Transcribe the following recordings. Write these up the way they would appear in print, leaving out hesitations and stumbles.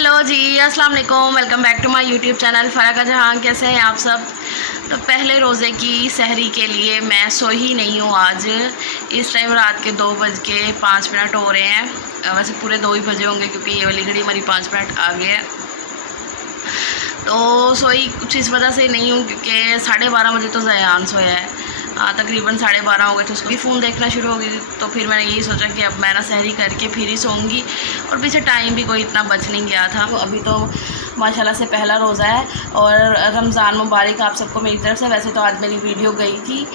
Hello जी, अस्सलाम वालेकुम। Welcome back to my YouTube channel Farah का जहां। कैसे हैं आप सब? तो पहले रोज़े की सहरी के लिए मैं सोई ही नहीं हूँ आज। इस टाइम रात के 2:05 हो रहे हैं। वैसे पूरे 2 ही बजे होंगे क्योंकि ये वाली घड़ी हमारी 5 मिनट आगे है। तो सोई कुछ इस वजह से नहीं हूँ क्योंकि 12:30 बजे तो ज़यान सोया है। तकरीबन 12:30 हो गए थे। उसको भी फ़ोन देखना शुरू हो गई। तो फिर मैंने यही सोचा कि अब मैं ना सहरी करके फिर ही सोऊंगी। और पीछे टाइम भी कोई इतना बच नहीं गया था। तो अभी तो माशाल्लाह से पहला रोज़ा है और रमज़ान मुबारक आप सबको मेरी तरफ से। वैसे तो आज मेरी वीडियो गई थी,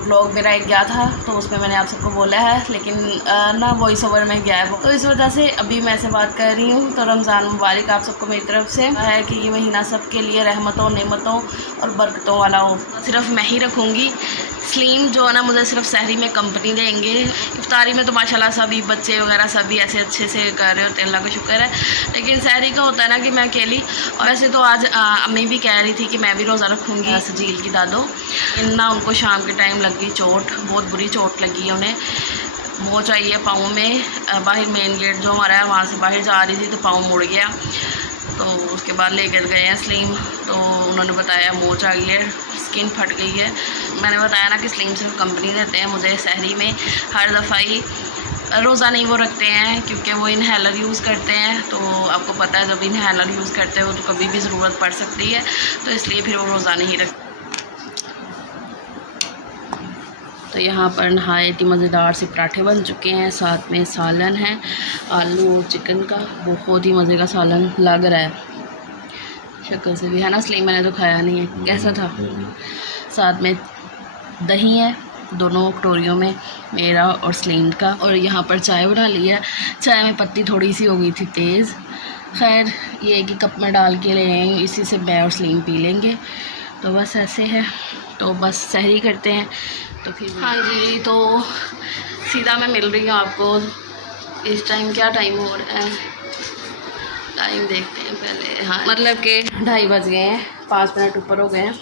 व्लॉग मेरा एक गया था तो उसमें मैंने आप सबको बोला है, लेकिन ना वॉइस ओवर में गया है वो। तो इस वजह से अभी मैं ऐसे बात कर रही हूँ। तो रमज़ान मुबारक आप सबको मेरी तरफ से है कि ये महीना सब के लिए रहमतों, नेमतों और बरकतों वाला हो। सिर्फ मैं ही रखूँगी। स्लीम जो है ना मुझे सिर्फ सहरी में कंपनी देंगे। इफ्तारी में तो माशाल्लाह सभी बच्चे वगैरह सभी ऐसे अच्छे से कर रहे होते हैं, अल्लाह का शुक्र है। लेकिन सहरी का होता है ना कि मैं अकेली। और वैसे तो आज अम्मी भी कह रही थी कि मैं भी रोज़ा रखूँगी। सजील की दादो ना उनको शाम के टाइम लगी चोट, बहुत बुरी चोट लगी है उन्हें। मोच आई है पाँव में। बाहर मेन गेट जो हमारा है वहाँ से बाहर जा रही थी तो पाँव मुड़ गया। तो उसके बाद लेकर गए हैं स्लीम। तो उन्होंने बताया मोच आ गई है, स्किन फट गई है। मैंने बताया ना कि स्लीम सिर्फ कंपनी देते हैं मुझे सहरी में। हर दफ़ा ही रोज़ा नहीं वो रखते हैं क्योंकि वो इनहेलर यूज़ करते हैं। तो आपको पता है जब इनहेलर यूज़ करते हो तो कभी भी ज़रूरत पड़ सकती है, तो इसलिए फिर वो रोज़ा नहीं रखते। तो यहाँ पर नहायत ही मज़ेदार से पराठे बन चुके हैं, साथ में सालन है आलू और चिकन का। बहुत ही मज़े का सालन लग रहा है शक्ल से भी, है ना स्लीम? मैंने तो खाया नहीं है, कैसा था? साथ में दही है दोनों कटोरियों में, मेरा और स्लीम का। और यहाँ पर चाय बना ली है। चाय में पत्ती थोड़ी सी हो गई थी तेज़। खैर ये कि कप में डाल के ले आई हूँ, इसी से मैं और स्लीम पी लेंगे। तो बस ऐसे है। तो बस सहरी करते हैं तो फिर। हाँ जी, तो सीधा मैं मिल रही हूँ आपको। इस टाइम क्या टाइम हो रहा है, टाइम देखते हैं पहले। हाँ मतलब कि 2:30 बज गए हैं, 5 मिनट ऊपर हो गए हैं।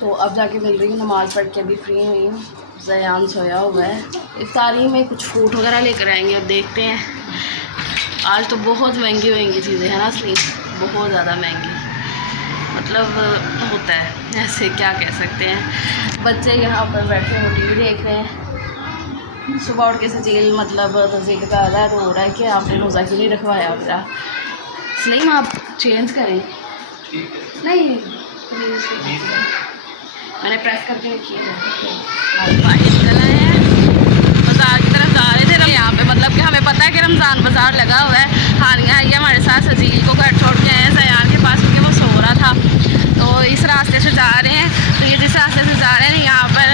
तो अब जाके मिल रही हूँ, नमाज़ पढ़ के अभी फ्री हुई हूँ। ज़यान सोया हुआ है। इफ्तारी में कुछ फ्रूट वगैरह लेकर आएंगे, अब देखते हैं। आज तो बहुत महंगी चीज़ें हैं ना स्लीम, बहुत ज़्यादा महंगी। मतलब होता है ऐसे, क्या कह सकते हैं। बच्चे यहाँ पर बैठे हैं टीवी देख रहे हैं। सुबह उठ के सजील मतलब तजील का आधा तो हो रहा है कि आपने रोज़ा क्यों नहीं रखवाया मेरा। स्लीम आप चेंज करें। नहीं मैंने प्रेस करके रखी है। बाज़ार की तरफ जा रहे थे यहाँ पे, मतलब कि हमें पता है कि रमज़ान बाज़ार लगा हुआ है। हानिया आई है हमारे साथ, सजील को घर छोड़ के आए हैं ज़यान के पास क्योंकि वो सो रहा था। तो इस रास्ते से जा रहे हैं। तो ये जिस रास्ते से जा रहे हैं यहाँ पर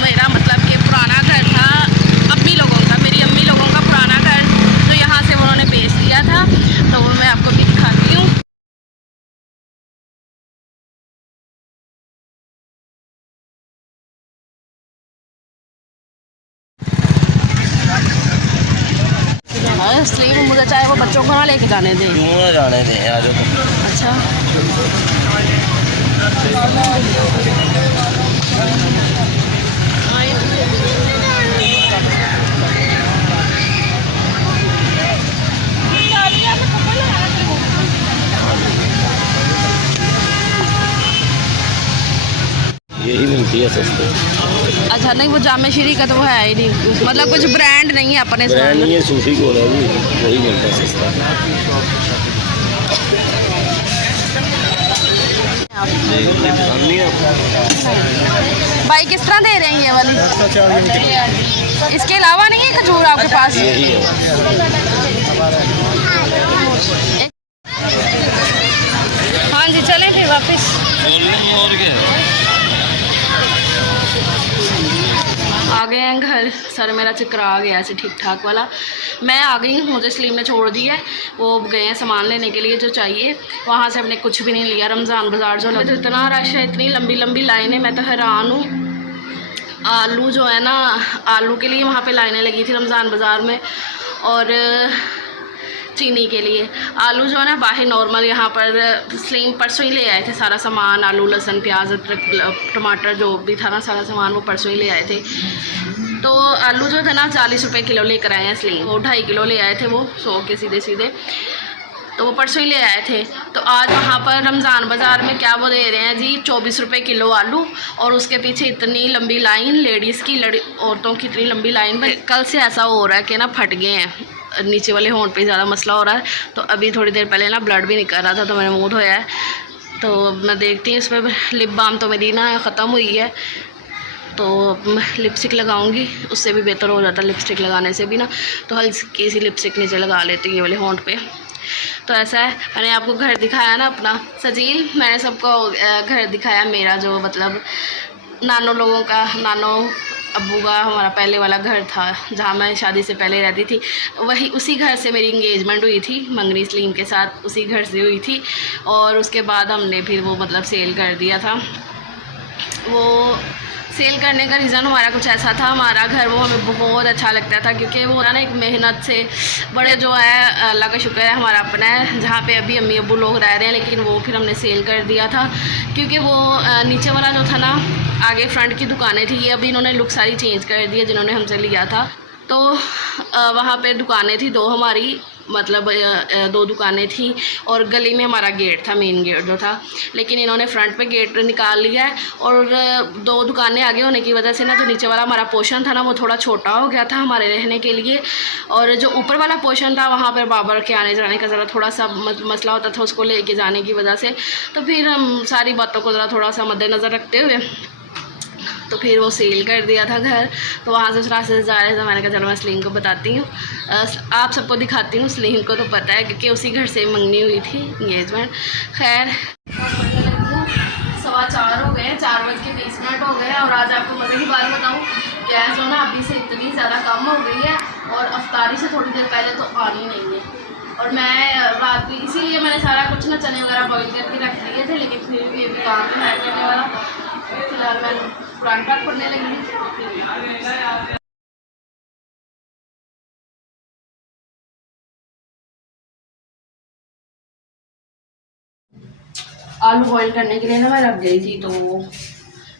मेरा मतलब कि पुराना घर था अम्मी लोगों का, मेरी अम्मी लोगों का पुराना घर। तो यहाँ से उन्होंने बेच दिया था, तो वो मैं आपको भी दिखाती हूँ। इसलिए मुझे चाहे वो बच्चों को ना लेके जाने दें। क्यों ना जाने दें यार। अच्छा यही मिलती है सस्ते। अच्छा नहीं, वो जामे श्री का तो वो है ही नहीं, मतलब कुछ ब्रांड नहीं है अपने से। ब्रांड नहीं है, सूफी को वही मिलता है सस्ता। भाई किस तरह दे रहे हैं ये वाली? इसके अलावा नहीं है खजूर आपके पास? यही है। हाँ जी चलें फिर वापस। और क्या आ गए हैं घर। सर मेरा चक्कर आ गया ऐसे ठीक ठाक वाला। मैं आ गई हूँ, मुझे स्लीम ने छोड़ दी है। वो गए हैं सामान लेने के लिए जो चाहिए। वहाँ से हमने कुछ भी नहीं लिया। रमज़ान बाज़ार जो तो इतना रश है, इतनी लंबी लंबी लाइनें, मैं तो हैरान हूँ। आलू जो है ना, आलू के लिए वहाँ पे लाइनें लगी थी रमज़ान बाज़ार में। और चीनी के लिए आलू जो है ना बाहर नॉर्मल, यहाँ पर स्लीम परसों ही ले आए थे सारा सामान। आलू, लहसुन, प्याज, अदरक, टमाटर जो भी था ना सारा सामान वो परसों ही ले आए थे। तो आलू जो थे ना 40 रुपये किलो लेकर आए हैं, इसलिए वो 2.5 किलो ले आए थे वो 100 के सीधे सीधे, तो वो परसों ही ले आए थे। तो आज वहाँ पर रमज़ान बाज़ार में क्या वो दे रहे हैं जी 24 रुपये किलो आलू, और उसके पीछे इतनी लंबी लाइन, लेडीज़ की औरतों की इतनी लंबी लाइन। कल से ऐसा हो रहा है कि ना फट गए हैं, नीचे वाले होंठ पे ज़्यादा मसला हो रहा है। तो अभी थोड़ी देर पहले ना ब्लड भी निकल रहा था, तो मैंने मुँह धोया है। तो मैं देखती हूँ इसमें लिप बाम तो मेरी ना ख़त्म हुई है, तो लिपस्टिक लगाऊंगी, उससे भी बेहतर हो जाता लिपस्टिक लगाने से भी ना। तो हल्की सी लिपस्टिक नीचे लगा लेती हूँ ये वाले होंठ पे। तो ऐसा है, मैंने आपको घर दिखाया ना अपना सजील, मैंने सबको घर दिखाया मेरा, जो मतलब नानों लोगों का, नानों अब्बू का हमारा पहले वाला घर था जहाँ मैं शादी से पहले रहती थी। वही उसी घर से मेरी इंगेजमेंट हुई थी मंगनी सलीम के साथ, उसी घर से हुई थी। और उसके बाद हमने फिर वो मतलब सेल कर दिया था। वो सेल करने का रीज़न हमारा कुछ ऐसा था, हमारा घर वो हमें बहुत अच्छा लगता था, क्योंकि वो ना एक मेहनत से बड़े जो है, अल्लाह का शुक्र है हमारा अपना है, जहाँ पे अभी अम्मी अब्बू लोग रह रहे हैं। लेकिन वो फिर हमने सेल कर दिया था, क्योंकि वो नीचे वाला जो था ना, आगे फ्रंट की दुकानें थी, ये अभी इन्होंने लुक सारी चेंज कर दी है जिन्होंने हमसे लिया था। तो वहाँ पे दुकानें थी 2 हमारी, मतलब 2 दुकानें थी, और गली में हमारा गेट था, मेन गेट जो था। लेकिन इन्होंने फ्रंट पे गेट निकाल लिया है, और 2 दुकानें आगे होने की वजह से ना जो नीचे वाला हमारा पोर्शन था ना, वो थोड़ा छोटा हो गया था हमारे रहने के लिए। और जो ऊपर वाला पोर्शन था, वहाँ पर बाबर के आने जाने का ज़रा थोड़ा सा मसला होता था, उसको लेके जाने की वजह से। तो फिर हम सारी बातों को ज़रा थोड़ा सा मद्देनज़र रखते हुए तो फिर वो सेल कर दिया था घर। तो वहाँ से उस रास्ते से जा रहे थे, मैंने कहा चलो मैं सलीम को बताती हूँ, आप सबको दिखाती हूँ। सलीम को तो पता है क्योंकि उसी घर से मंगनी हुई थी इंगेजमेंट। खैर 4:15 हो गए, 4:20 हो गए। और आज आपको मज़े की बात बताऊँ, गैस जो ना अभी से इतनी ज़्यादा कम हो गई है, और अफ्तारी से थोड़ी देर पहले तो आनी नहीं है। और मैं रात भी इसीलिए मैंने सारा कुछ ना चने वगैरह बॉईल करके रख दिए थे, लेकिन फिर भी ये भी काम है करने वाला। फिलहाल मैं कुरान पाक पढ़ने लगी। आलू बॉईल करने के लिए ना मैं रख गई थी, तो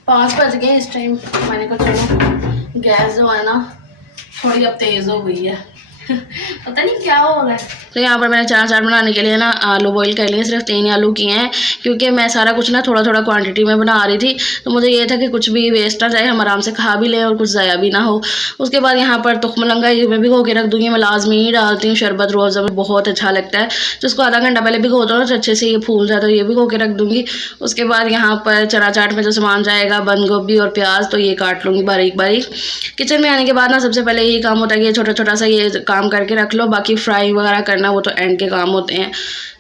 5 बज गए इस टाइम। मैंने कहा चलो गैस जो है ना थोड़ी अब तेज़ हो गई है पता नहीं क्या हो रहा है। तो यहाँ पर मैंने चार बनाने के लिए ना आलू बॉईल कर लिए, सिर्फ 3 आलू किए हैं, क्योंकि मैं सारा कुछ ना थोड़ा थोड़ा क्वांटिटी में बना रही थी। तो मुझे ये था कि कुछ भी वेस्ट ना जाए, हम आराम से खा भी लें और कुछ ज़ाया भी ना हो। उसके बाद यहाँ पर तुखमलंगा ये मैं भिगो के रख दूँगी, मैं लाजमी डालती हूँ। शरबत रोज़ा में बहुत अच्छा लगता है, जिसको आधा घंटा पहले भिगो दो ना तो अच्छे से ये फूल जाए, तो ये भिगो के रख दूँगी। उसके बाद यहाँ पर चना चाट में जो सामान जाएगा, बंद गोभी और प्याज, तो ये काट लूँगी बारीक बारीक। किचन में आने के बाद ना सबसे पहले यही काम होता है कि छोटा छोटा सा ये काम करके रख लो, बाकी फ्राई वगैरह करना वो तो एंड के काम होते हैं।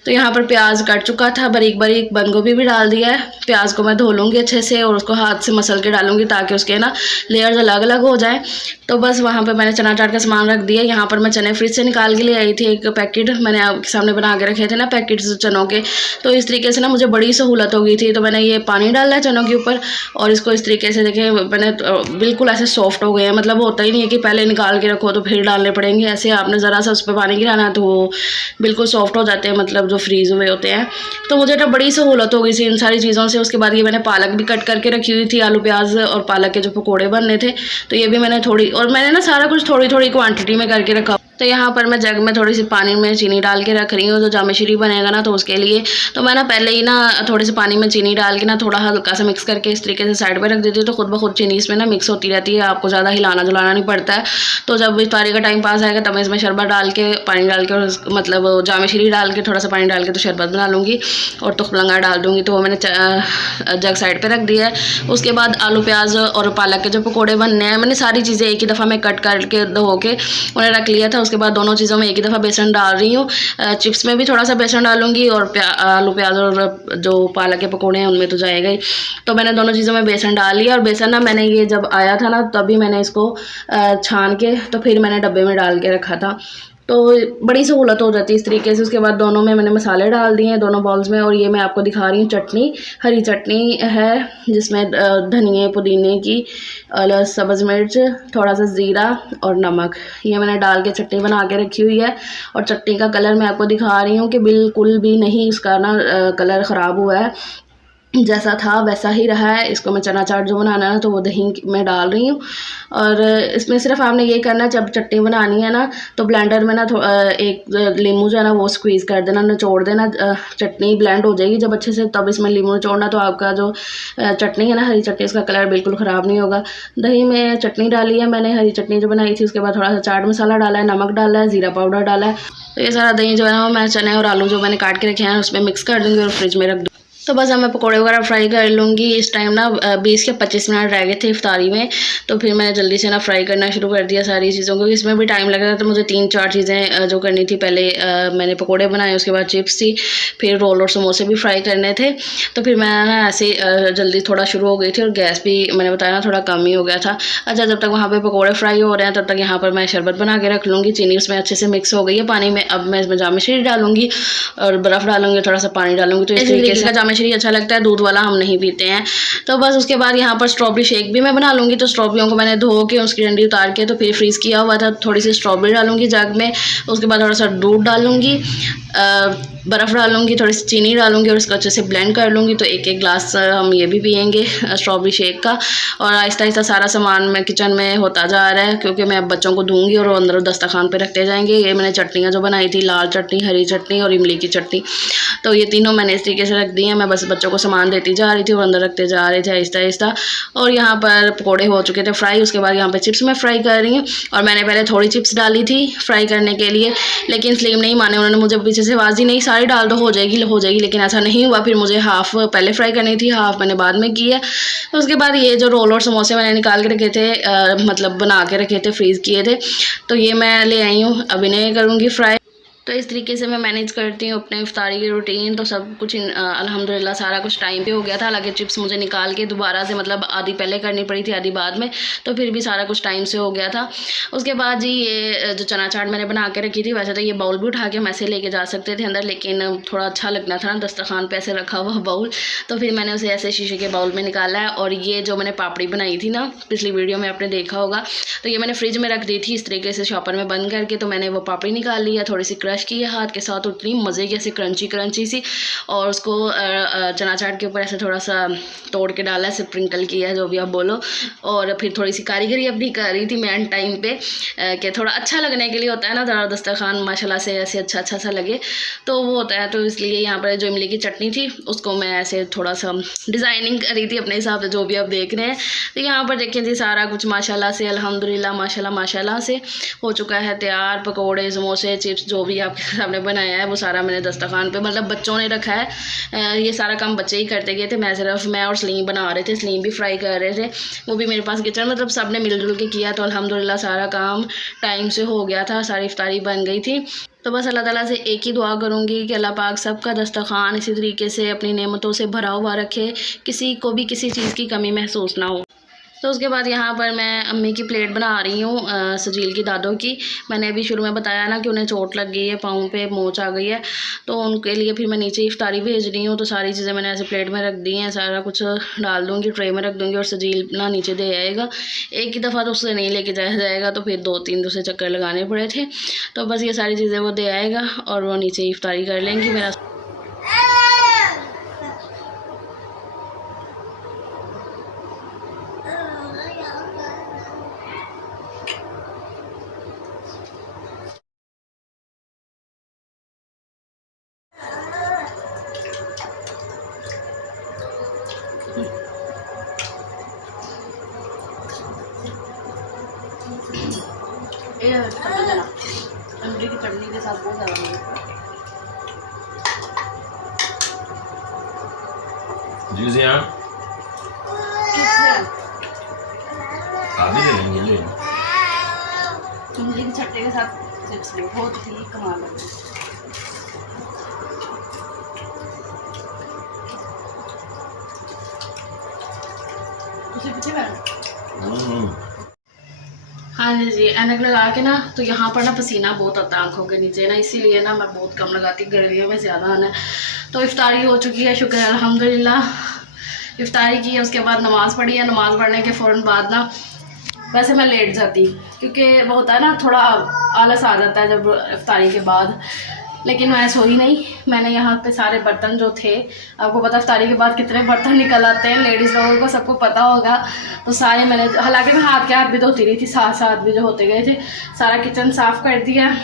तो यहाँ पर प्याज कट चुका था बारीक बारीक, बंद गोभी भी डाल दिया है। प्याज को मैं धो लूँगी अच्छे से और उसको हाथ से मसल के डालूँगी ताकि उसके ना लेयर्स अलग अलग हो जाए। तो बस वहाँ पे मैंने चना चाट का सामान रख दिया। यहाँ पर मैं चने फ्रिज से निकाल के ले आई थी, एक पैकेट मैंने आपके सामने बना के रखे थे ना पैकेट चनों के। तो इस तरीके से ना मुझे बड़ी सहूलत हो गई थी। तो मैंने ये पानी डाला है चनों के ऊपर और इसको इस तरीके से देखें मैंने बिल्कुल ऐसे सॉफ्ट हो गए हैं। मतलब होता ही नहीं है कि पहले निकाल के रखो तो फिर डालने पड़ेंगे, ऐसे आपने ज़रा सा उस पर पानी गिराना तो वो बिल्कुल सॉफ्ट हो जाते हैं, मतलब जो फ्रीज़ हुए होते हैं। तो मुझे ना बड़ी सहूलत हो गई थी इन सारी चीज़ों से। उसके बाद ये मैंने पालक भी कट करके रखी हुई थी, आलू प्याज और पालक के जो पकौड़े बनने थे, तो ये भी मैंने थोड़ी, और मैंने ना सारा कुछ थोड़ी थोड़ी क्वांटिटी में करके रखा। तो यहाँ पर मैं जग में थोड़ी सी पानी में चीनी डाल के रख रही हूँ, जो जामेश्वरी बनेगा ना तो उसके लिए। तो मैं ना पहले ही ना थोड़े से पानी में चीनी डाल के ना थोड़ा हल्का सा मिक्स करके इस तरीके से साइड पे रख देती हूँ, तो खुद ब खुद चीनी इसमें ना मिक्स होती रहती है, आपको ज़्यादा हिलाना जुलाना नहीं पड़ता है। तो जब इफ्तारी का टाइम पास आएगा तब मैं इसमें शरबत डाल के, पानी डाल के, और मतलब जामेश्वरी डाल के, थोड़ा सा पानी डाल के तो शरबत बना लूँगी और तुखमलंगा डाल दूँगी। तो वो मैंने जग साइड पर रख दिया है। उसके बाद आलू प्याज और पालक के जो पकौड़े बनने हैं, मैंने सारी चीज़ें एक ही दफ़ा में कट करके धो के उन्हें रख लिया था। उसके बाद दोनों चीज़ों में एक ही दफ़ा बेसन डाल रही हूँ। चिप्स में भी थोड़ा सा बेसन डालूंगी और आलू प्याज और जो पालक के पकौड़े हैं उनमें तो जाएगा ही। तो मैंने दोनों चीज़ों में बेसन डाल लिया, और बेसन ना मैंने ये जब आया था ना तभी मैंने इसको छान के तो फिर मैंने डब्बे में डाल के रखा था, तो बड़ी सहूलत हो जाती है इस तरीके से। उसके बाद दोनों में मैंने मसाले डाल दिए हैं दोनों बाउल्स में, और ये मैं आपको दिखा रही हूँ चटनी, हरी चटनी है जिसमें धनिए पुदीने की, सब्ज़ मिर्च, थोड़ा सा ज़ीरा और नमक, ये मैंने डाल के चटनी बना के रखी हुई है। और चटनी का कलर मैं आपको दिखा रही हूँ कि बिल्कुल भी नहीं इसका ना कलर ख़राब हुआ है। जैसा था वैसा ही रहा है। इसको मैं चना चाट जो बनाना है ना तो वो दही में डाल रही हूँ। और इसमें सिर्फ आपने ये करना है, जब चटनी बनानी है ना तो ब्लेंडर में ना एक नींबू जो है ना वो स्क्वीज़ कर देना, निचोड़ देना, चटनी ब्लेंड हो जाएगी जब अच्छे से, तब इसमें नींबू निचोड़ना तो आपका जो चटनी है ना हरी चटनी, इसका कलर बिल्कुल ख़राब नहीं होगा। दही में चटनी डाली है मैंने, हरी चटनी जो बनाई थी, उसके बाद थोड़ा सा चाट मसाला डाला है, नमक डाला है, ज़ीरा पाउडर डाला है। तो ये सारा दही जो है ना मैं चने और आलू जो मैंने काट के रखे हैं उसमें मिक्स कर दूँगी और फ्रिज में रख दूँगी। तो बस अब मैं पकौड़े वगैरह फ्राई कर लूँगी। इस टाइम ना 20 के 25 मिनट रह गए थे इफ्तारी में, तो फिर मैंने जल्दी से ना फ्राई करना शुरू कर दिया सारी चीज़ों को। इसमें भी टाइम लग रहा था, तो मुझे 3-4 चीज़ें जो करनी थी, पहले मैंने पकौड़े बनाए, उसके बाद चिप्स थी, फिर रोल और समोसे भी फ्राई करने थे। तो फिर मैं ना ऐसे जल्दी थोड़ा शुरू हो गई थी और गैस भी मैंने बताया ना थोड़ा कम ही हो गया था। अच्छा, जब तक वहाँ पर पकौड़े फ्राई हो रहे हैं तब तक यहाँ पर मैं शरबत बना के रख लूँगी। चीनी उसमें अच्छे से मिक्स हो गई है पानी में। अब मैं इसमें जामिश्री डालूँगी और बर्फ़ डालूँगी, थोड़ा सा पानी डालूँगी। तो इस तरीके से जामिश्री अच्छा लगता है, दूध वाला हम नहीं पीते हैं। तो बस उसके बाद यहाँ पर स्ट्रॉबेरी शेक भी मैं बना लूँगी। तो स्ट्रॉबेरियों को मैंने धो के उसकी डंडी उतार के तो फिर फ्रीज़ किया हुआ था। थोड़ी सी स्ट्रॉबेरी डालूँगी जग में, उसके बाद थोड़ा सा दूध डालूँगी, बर्फ़ डालूँगी, थोड़ी सी चीनी डालूँगी और इसको अच्छे से ब्लेंड कर लूँगी। तो 1-1 ग्लास हम ये भी पियेंगे स्ट्रॉबेरी शेक का। और आहिस्ता आहिस्ता सारा सामान मैं किचन में होता जा रहा है, क्योंकि मैं अब बच्चों को दूँगी और वो अंदर दस्तरखान पे रखते जाएंगे। ये मैंने चटनियाँ जो बनाई थी, लाल चटनी, हरी चटनी और इमली की चटनी, तो ये तीनों मैंने इस तरीके से रख दी हैं। मैं बस बच्चों को सामान देती जा रही थी और अंदर रखते जा रहे थे आहिस्ता आहिस्ता। और यहाँ पर पकौड़े हो चुके थे फ्राई। उसके बाद यहाँ पर चिप्स मैं फ्राई कर रही हूँ। और मैंने पहले थोड़ी चिप्स डाली थी फ्राई करने के लिए, लेकिन स्लीम नहीं माने, उन्होंने मुझे पीछे से आवाज़ ही नहीं, सारी डाल दो, हो जाएगी, लेकिन ऐसा नहीं हुआ। फिर मुझे हाफ़ पहले फ्राई करनी थी, हाफ़ मैंने बाद में की है। तो उसके बाद ये जो रोल और समोसे मैंने निकाल के रखे थे, मतलब बना के रखे थे, फ्रीज़ किए थे, तो ये मैं ले आई हूँ, अब इन्हें करूँगी फ्राई। तो इस तरीके से मैं मैनेज करती हूँ अपने इफ्तारी की रूटीन। तो सब कुछ अल्हम्दुलिल्लाह सारा कुछ टाइम पे हो गया था। हालांकि चिप्स मुझे निकाल के दोबारा से, मतलब आधी पहले करनी पड़ी थी, आधी बाद में, तो फिर भी सारा कुछ टाइम से हो गया था। उसके बाद जी ये जो चना चाट मैंने बना के रखी थी, वैसे तो ये बाउल भी उठा के हम ऐसे लेके जा सकते थे अंदर, लेकिन थोड़ा अच्छा लगना था ना दस्तरखान पे ऐसे रखा हुआ बाउल, तो फिर मैंने उसे ऐसे शीशे के बाउल में निकाला है। और ये जो मैंने पापड़ी बनाई थी ना, पिछली वीडियो में आपने देखा होगा, तो ये मैंने फ्रिज में रख दी थी इस तरीके से शॉपर में बंद करके। तो मैंने वो पापड़ी निकाल ली है, थोड़ी सी क्रश की है हाथ के साथ, उतनी मज़े की ऐसी क्रंची सी, और उसको चना चाट के ऊपर ऐसे थोड़ा सा तोड़ के डाला है, स्प्रिंकल किया है, जो भी आप बोलो। और फिर थोड़ी सी कारीगरी अपनी कर रही थी मैं एंड टाइम पे, कि थोड़ा अच्छा लगने के लिए होता है ना, ज़रा दस्तरखान माशाल्लाह से ऐसे अच्छा सा लगे, तो वो होता है। तो इसलिए यहाँ पर जो इमली की चटनी थी उसको मैं ऐसे थोड़ा सा डिज़ाइनिंग कर रही थी अपने हिसाब से, जो भी आप देख रहे हैं। तो यहाँ पर देखें जी सारा कुछ माशाल्लाह से अल्हम्दुलिल्लाह माशाल्लाह से हो चुका है तैयार। पकौड़े, समोसे, चिप्स जो भी आपके सामने बनाया है वो सारा मैंने दस्तरखान पे, मतलब बच्चों ने रखा है। ये सारा काम बच्चे ही करते गए थे, मैं और सलीम बना रहे थे, सलीम भी फ्राई कर रहे थे, वो भी मेरे पास किचन, मतलब सब ने मिलजुल के किया। तो अल्हम्दुलिल्लाह सारा काम टाइम से हो गया था, सारी इफ्तारी बन गई थी। तो बस अल्लाह ताला से एक ही दुआ करूँगी कि अल्लाह पाक सबका दस्तरखान इसी तरीके से अपनी नेमतों से भरा हुआ रखे, किसी को भी किसी चीज़ की कमी महसूस ना हो। तो उसके बाद यहाँ पर मैं अम्मी की प्लेट बना रही हूँ, सजील की दादों की। मैंने अभी शुरू में बताया ना कि उन्हें चोट लग गई है, पाँव पे मोच आ गई है, तो उनके लिए फिर मैं नीचे इफ्तारी भेज रही हूँ। तो सारी चीज़ें मैंने ऐसे प्लेट में रख दी हैं, सारा कुछ डाल दूँगी, ट्रे में रख दूँगी, और सजील ना नीचे दे आएगा। एक ही दफ़ा तो उससे नहीं लेके जाया जाएगा, तो फिर 2-3 दूसरे चक्कर लगाने पड़े थे। तो बस ये सारी चीज़ें वो दे आएगा और वो नीचे इफ्तारी कर लेंगी। मेरा इमली की चटनी के साथ बहुत ज़्यादा इमली की चटनी के साथ चिप्स बहुत ही कमाल है। हाँ जी, ऐनक लगा के ना, तो यहाँ पर ना पसीना बहुत आता है आँखों के नीचे ना, इसीलिए ना मैं बहुत कम लगाती, गर्मियों में ज़्यादा आना है। तो इफ्तारी हो चुकी है, शुक्र है अल्हम्दुलिल्लाह। इफ्तारी की है, उसके बाद नमाज़ पढ़ी है। नमाज़ पढ़ने के फ़ौरन बाद ना वैसे मैं लेट जाती, क्योंकि वो होता है ना थोड़ा आलस आ जाता है जब इफ्तारी के बाद, लेकिन मैं सोई नहीं। मैंने यहाँ पे सारे बर्तन जो थे, आपको पता इफ्तारी के बाद कितने बर्तन निकल आते हैं, लेडीज़ लोगों को सबको पता होगा, तो सारे मैंने, हालांकि मैं हाथ के हाथ भी धोती रही थी, साथ साथ भी जो होते गए थे। सारा किचन साफ़ कर दिया,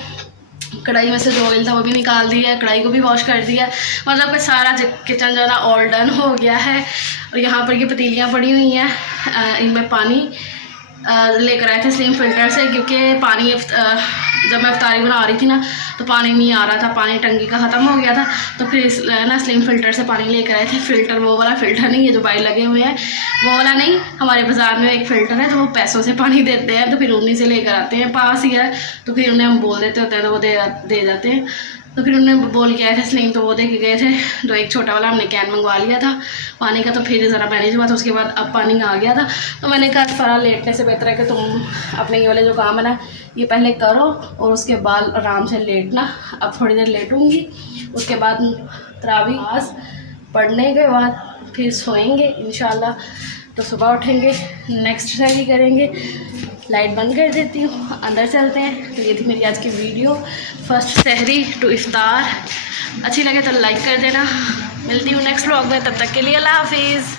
कढ़ाई में से जो ऑयल था वो भी निकाल दिया, कढ़ाई को भी वॉश कर दिया, मतलब कि सारा किचन जो है ना ऑल डन हो गया है। और यहाँ पर ये पतीलियाँ पड़ी हुई हैं, इनमें पानी लेकर आए थे स्लिम फ़िल्टर से, क्योंकि पानी जब मैं इफ्तारी बना रही थी ना तो पानी नहीं आ रहा था, पानी टंकी का ख़त्म हो गया था, तो फिर इस ना स्लिम फ़िल्टर से पानी लेकर आए थे। फ़िल्टर वो वाला फ़िल्टर नहीं है जो बाहर लगे हुए हैं, वो वाला नहीं, हमारे बाज़ार में एक फ़िल्टर है तो वो पैसों से पानी देते हैं, तो फिर उन्हीं से लेकर आते हैं, पास ही है, तो फिर उन्हें हम बोल देते होते हैं तो वो दे जाते हैं। तो फिर उन्होंने बोल के आए थे स्लिम, तो वो दे के गए थे, तो एक छोटा वाला हमने कैन मंगवा लिया था पानी का, तो फिर ज़रा मैनेज हुआ, तो उसके बाद अब पानी आ गया था। तो मैंने कहा सारा लेटने से बेहतर है कि तुम अपने ये वाले जो काम है ना ये पहले करो और उसके बाद आराम से लेटना। अब थोड़ी देर लेटूँगी, उसके बाद तरावी नमाज़ पढ़ने के बाद फिर सोएंगे इंशाल्लाह। तो सुबह उठेंगे, नेक्स्ट सहरी करेंगे। लाइट बंद कर देती हूँ, अंदर चलते हैं। तो ये थी मेरी आज की वीडियो, फर्स्ट सहरी टू इफ्तार। अच्छी लगे तो लाइक कर देना। मिलती हूँ नेक्स्ट व्लॉग में, तब तक के लिए अल्लाह हाफिज़।